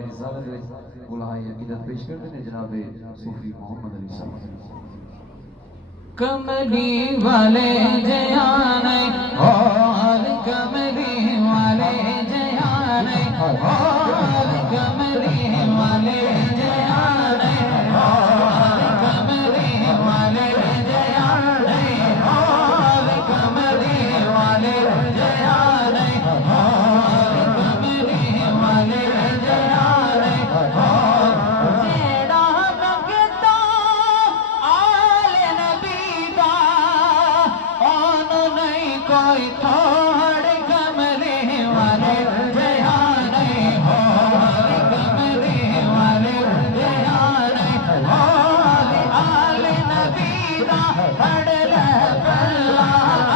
بارگاہ رسالت بلائے عقیدت پیش کرتے ہیں جناب صوفی محمد علی صاحب. کملی والے جیانے اور کملی والے جیانے اور کملی والے جیانے اور کملی والے جیانے اور کملی والے جیانے اور کملی والے جیانے اور جیڑا لگتا آل نبی دا اون نہیں کوئی تھوڑ کملی والے جیانے اور کملی والے جیانے اور آل نبی دا پڑھ لے بلا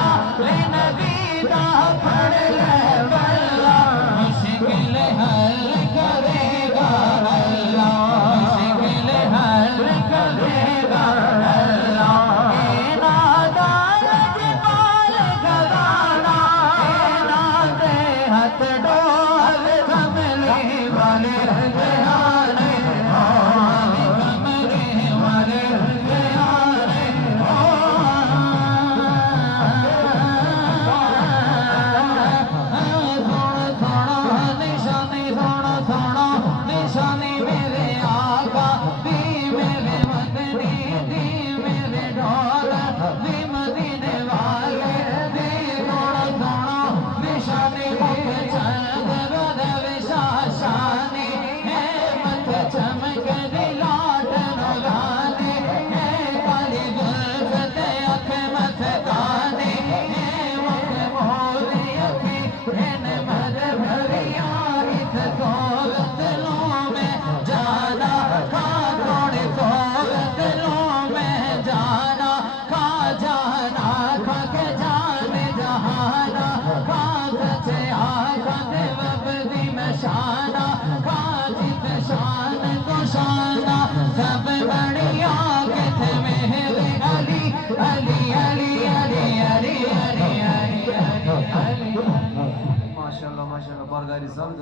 آل نبی دا پڑھ لے بلا مشکل حل کرے گا اللہ مشکل حل کرے گا اللہ اے نادان جبال گھرانا اے نادے ہاتھ ڈول کملی والے جیانے اور کملی والے جیانے نشانی میرے آقا دی میرے مدنی دی میرے ڈھول دی مدینے والے دی سونا نشانی میرے چند بدل شاشانی ہے مت چمک دی لاٹ نورانی ہے کالی گلفت اکھ مستانی ہے وقت مولی اکھی ان مد بھریا اس صورت لوں میں جانا کھا توڑے صورت لوں میں جانا کھا جانا کھا کے جانے جہانا کھا سچے آقا دے وبدی میں شانا کھا جت شان کو شانا سب بڑی آگے تھے میرے علی علی علی علی علی علی علی علی ماشاءاللہ بارگاہ رسالت